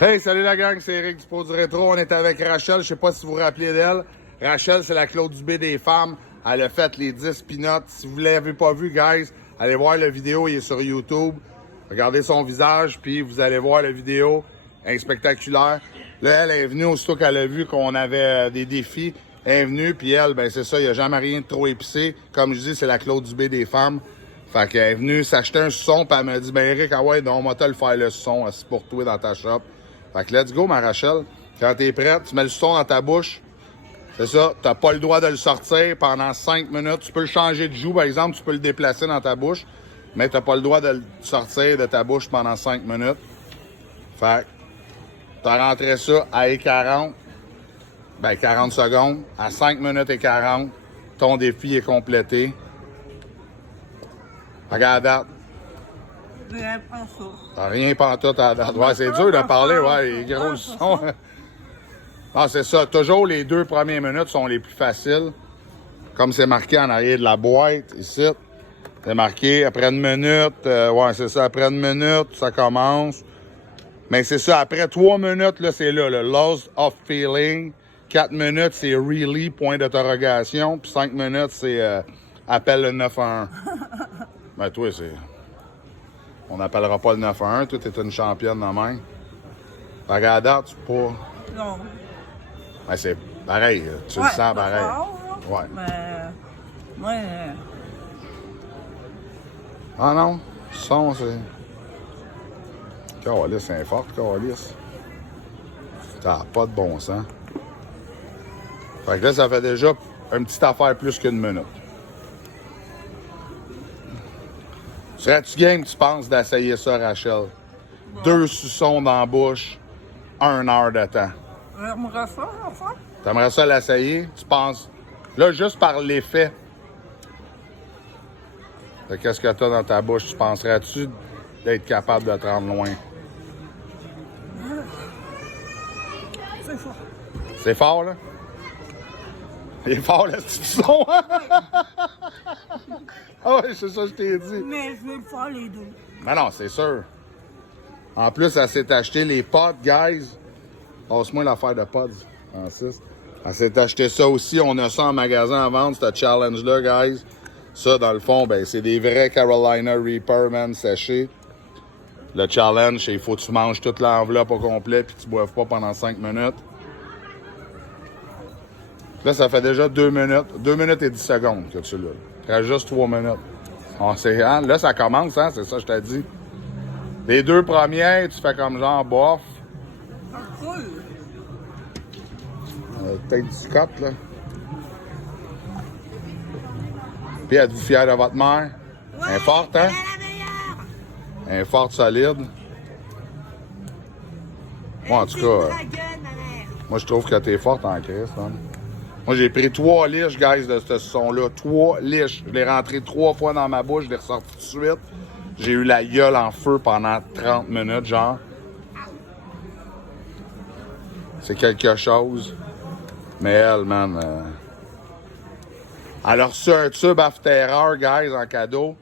Hey, salut la gang, c'est Eric du Pot du Rétro. On est avec Rachel, je sais pas si vous vous rappelez d'elle. Rachel, c'est la Claude Dubé des femmes. Elle a fait les 10 peanuts. Si vous l'avez pas vu, guys, allez voir la vidéo, il est sur YouTube. Regardez son visage, puis vous allez voir la vidéo. Elle est spectaculaire. Là, elle est venue aussitôt qu'elle a vu qu'on avait des défis. Elle est venue, puis elle, ben c'est ça, il n'y a jamais rien de trop épicé. Comme je dis, c'est la Claude Dubé des femmes. Fait qu'elle est venue s'acheter un suçon, puis elle m'a dit, ben Eric, ah ouais, donc on va te le faire le suçon, assis pour toi dans ta shop. Fait que let's go, ma Rachel. Quand t'es prête, tu mets le suçon dans ta bouche. C'est ça, t'as pas le droit de le sortir pendant 5 minutes. Tu peux le changer de joue, par exemple, tu peux le déplacer dans ta bouche, mais t'as pas le droit de le sortir de ta bouche pendant 5 minutes. Fait que t'as rentré ça à 40, ben 40 secondes, à 5 minutes et 40, ton défi est complété. Regarde à date. Rien pas ça. T'as rien pantoute à date. Ouais, c'est dur de parler, ouais, les gros le son. Ah, c'est ça. Toujours les 2 premières minutes sont les plus faciles. Comme c'est marqué en arrière de la boîte, ici. C'est marqué après 1 minute. Ouais, c'est ça. Après 1 minute, ça commence. Mais c'est ça. Après 3 minutes, là, c'est là, le loss of feeling. 4 minutes, c'est really, point d'interrogation. Puis 5 minutes, c'est appelle le 911. Ben, toi, c'est. On n'appellera pas le 911. Toi, t'es une championne de même. Regarde, tu peux pas. Non. Ben, c'est pareil. Tu le sens pareil. Fort, là. Ouais. Mais moi, Ah non, le son, c'est. Calice, c'est fort, calice. Ça n'a pas de bon sens. Fait que là, ça fait déjà une petite affaire plus qu'1 minute. Serais-tu game, tu penses, d'essayer ça, Rachel? 2 suçons dans la bouche, 1 heure de temps. j'aimerais ça, enfin. T'aimerais ça l'essayer? Tu penses? Là, juste par l'effet. Qu'est-ce que t'as dans ta bouche? Tu penserais-tu d'être capable de te rendre loin? C'est fort. C'est fort, là? Il est fort, le petit son, hein? Ah ouais, c'est ça que je t'ai dit. Mais je vais le faire les deux. Mais non, c'est sûr. En plus, elle s'est acheté les pods, guys. Passe-moi l'affaire de pods, Francis. Elle s'est acheté ça aussi. On a ça en magasin à vendre, ce challenge-là, guys. Ça, dans le fond, ben, c'est des vrais Carolina Reaper, man, séchés. Le challenge, il faut que tu manges toute l'enveloppe au complet puis tu boives pas pendant 5 minutes. Là, ça fait déjà 2 minutes. 2 minutes et 10 secondes que tu l'as. Il reste juste 3 minutes. Hein? Là, ça commence, hein? C'est ça que je t'ai dit. Les 2 premières, tu fais comme genre bof. Cool. Peut-être du cote, là. Puis êtes-vous fiers de votre mère? Ouais, Elle est forte, hein? elle est la meilleure. Elle est forte, solide. Moi, en tout cas, Dragon, ma mère. moi, je trouve que t'es forte en Christ, hein? Moi, j'ai pris 3 liches, guys, de ce son-là. 3 liches. Je l'ai rentré 3 fois dans ma bouche, je l'ai ressorti tout de suite. J'ai eu la gueule en feu pendant 30 minutes, genre. C'est quelque chose. Mais elle, man... Elle a reçu un tube After Hour, guys, en cadeau.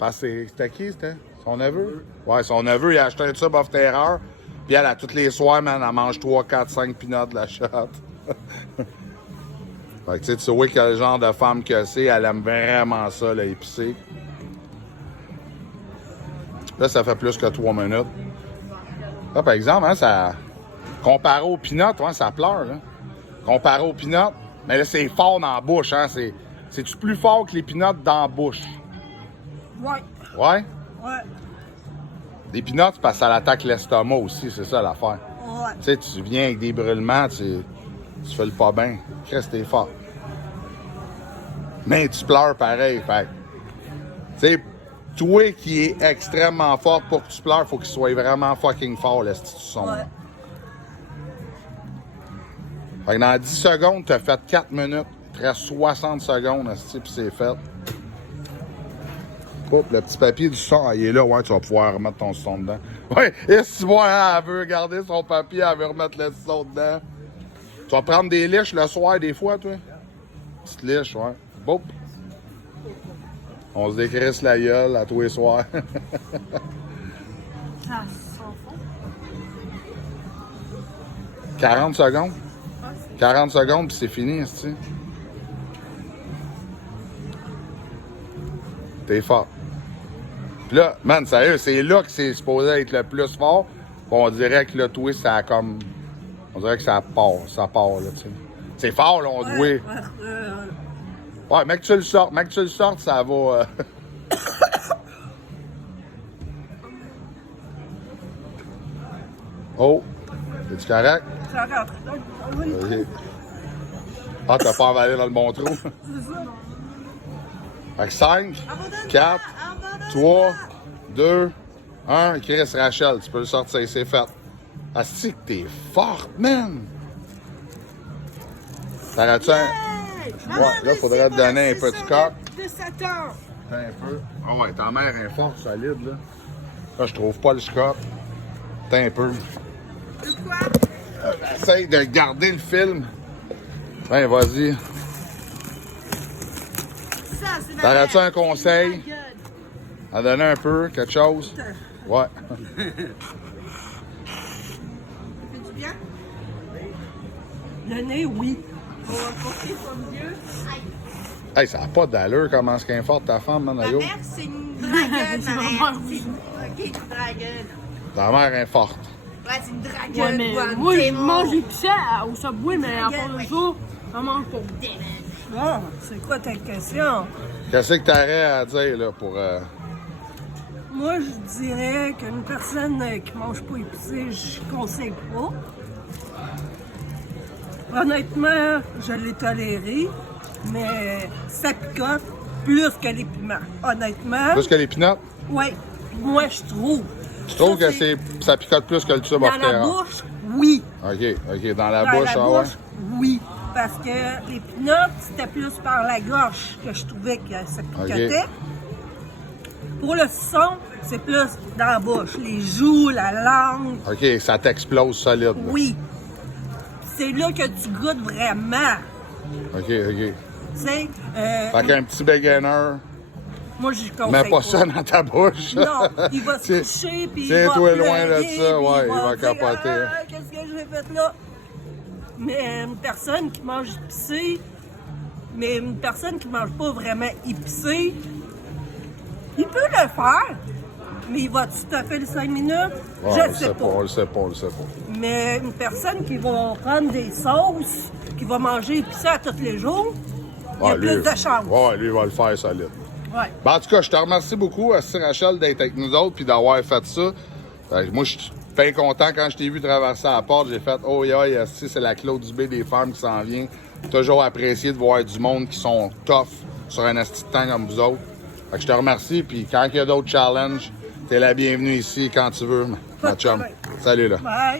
Parce que c'était qui, c'était? Son neveu? Ouais, son neveu, il a acheté un tube After Hour. Puis elle, à tous les soirs, man, elle mange 3, 4, 5 peanuts de la shot. Fait que tu vois quel genre de femme que c'est, elle aime vraiment ça, là, épicé. Là, ça fait plus que 3 minutes. Là, par exemple, hein, ça... Comparé aux peanuts, ouais, ça pleure, là. Comparé aux peanuts, mais là, c'est fort dans la bouche, hein. C'est-tu plus fort que les peanuts dans la bouche? Ouais. Ouais? Ouais. Des peanuts, parce que ça l'attaque l'estomac aussi, c'est ça l'affaire. Ouais. Tu sais, tu viens avec des brûlements, tu fais le pas bien. Reste t'es fort. Mais tu pleures pareil, fait. Tu sais, toi qui est extrêmement fort pour que tu pleures, faut qu'il soit vraiment fucking fort, le petit son. Ouais. Fait que dans 10 secondes, t'as fait 4 minutes. Il te reste 60 secondes, puis c'est fait. Oh, le petit papier du son, il est là, ouais, tu vas pouvoir remettre ton son dedans. Ouais, et si moi, hein, elle veut garder son papier, elle veut remettre le son dedans. Tu vas prendre des liches le soir, des fois, toi? Petite liche, ouais. Boum. On se décrisse la gueule à tous les soirs. Ça sent fort. 40 secondes? 40 secondes, puis c'est fini, tu T'es fort. Puis là, man, sérieux, c'est là que c'est supposé être le plus fort. Bon, on dirait que le twist, ça a comme... On dirait que ça part, là, tu sais. C'est fort, là, on doit... Ouais, mec, que tu le sortes, ça va... Oh! Es-tu correct? Ça rentre. Ok. Ah, t'as pas avalé dans le bon trou? C'est ça. Fait que 5, 4, 3, 2, 1. Chris Rachel, tu peux le sortir, c'est fait. Asti que t'es forte, man! T'arrêtes-tu un... Ouais, là, faudrait te donner un petit coq. De Satan. Un peu. Ah ouais, ta mère est forte, solide, là. Là, je trouve pas le scope. T'as un peu. De quoi? Essaye de garder le film. Ben, vas-y. Ça, c'est ma T'arrêtes-tu mère. un conseil? C'est ma gueule. À donner un peu, quelque chose? Ouais. Ça fait du bien? Le nez, oui. On va porter son vieux. Hey, ça n'a pas d'allure comment est-ce qu'elle est forte, ta femme, man. Ma Ayo. mère, c'est une dragonne, ma mère. Ok, une dragonne. Ta mère est forte. Ouais, c'est une Ouais, dragonne. mais quoi, un moi, je démon. mange épicé au Subway, mais à part de ça, je mange pas. Bon, c'est quoi ta question? Qu'est-ce que t'aurais à dire, là, pour... Moi, je dirais qu'une personne qui mange pas épicé, je conseille pas. Honnêtement, je l'ai toléré, mais ça picote plus que les piments. Honnêtement, Plus que les pinottes? ouais, moi je trouve. Tu trouves Ça, que ça picote plus que le tube dans hors la terrain? bouche, oui. OK. Dans la Dans bouche, la ah ouais? bouche, oui. Parce que les pinottes, c'était plus par la gorge que je trouvais que ça picotait. Pour le son, c'est plus dans la bouche. Les joues, la langue, OK, ça t'explose solide. Là. oui. C'est là que tu goûtes vraiment. OK. Tu sais, Fait qu'un petit beginner, moi, je conseille mets pas ça dans ta bouche. Non, il va se Tiens- coucher, puis il va tiens-toi loin de pleurer, ça, puis ouais, il va dire, capoter. Ah, qu'est-ce que j'ai fait là? Mais une personne qui mange épicé, mais une personne qui mange pas vraiment épicé, il peut le faire, mais il va-tu taper les 5 minutes? Ouais, Je on ne le sais sait pas. on le sait pas. Mais une personne qui va prendre des sauces, qui va manger épicé à tous les jours, il y a Ouais, plus lui- de chance. Ouais, lui, il va le faire solide. Ouais. Ben, en tout cas, je te remercie beaucoup, Rachel, d'être avec nous autres puis d'avoir fait ça. Moi, je suis bien content quand je t'ai vu traverser la porte. J'ai fait, oh, yeah, c'est la Claude Dubé des femmes qui s'en vient. Toujours apprécié de voir du monde qui sont tough sur un esti de temps comme vous autres. Fait que je te remercie. Puis quand il y a d'autres challenges, t'es la bienvenue ici quand tu veux, Pas ma de chum. problème. Salut, là. Bye.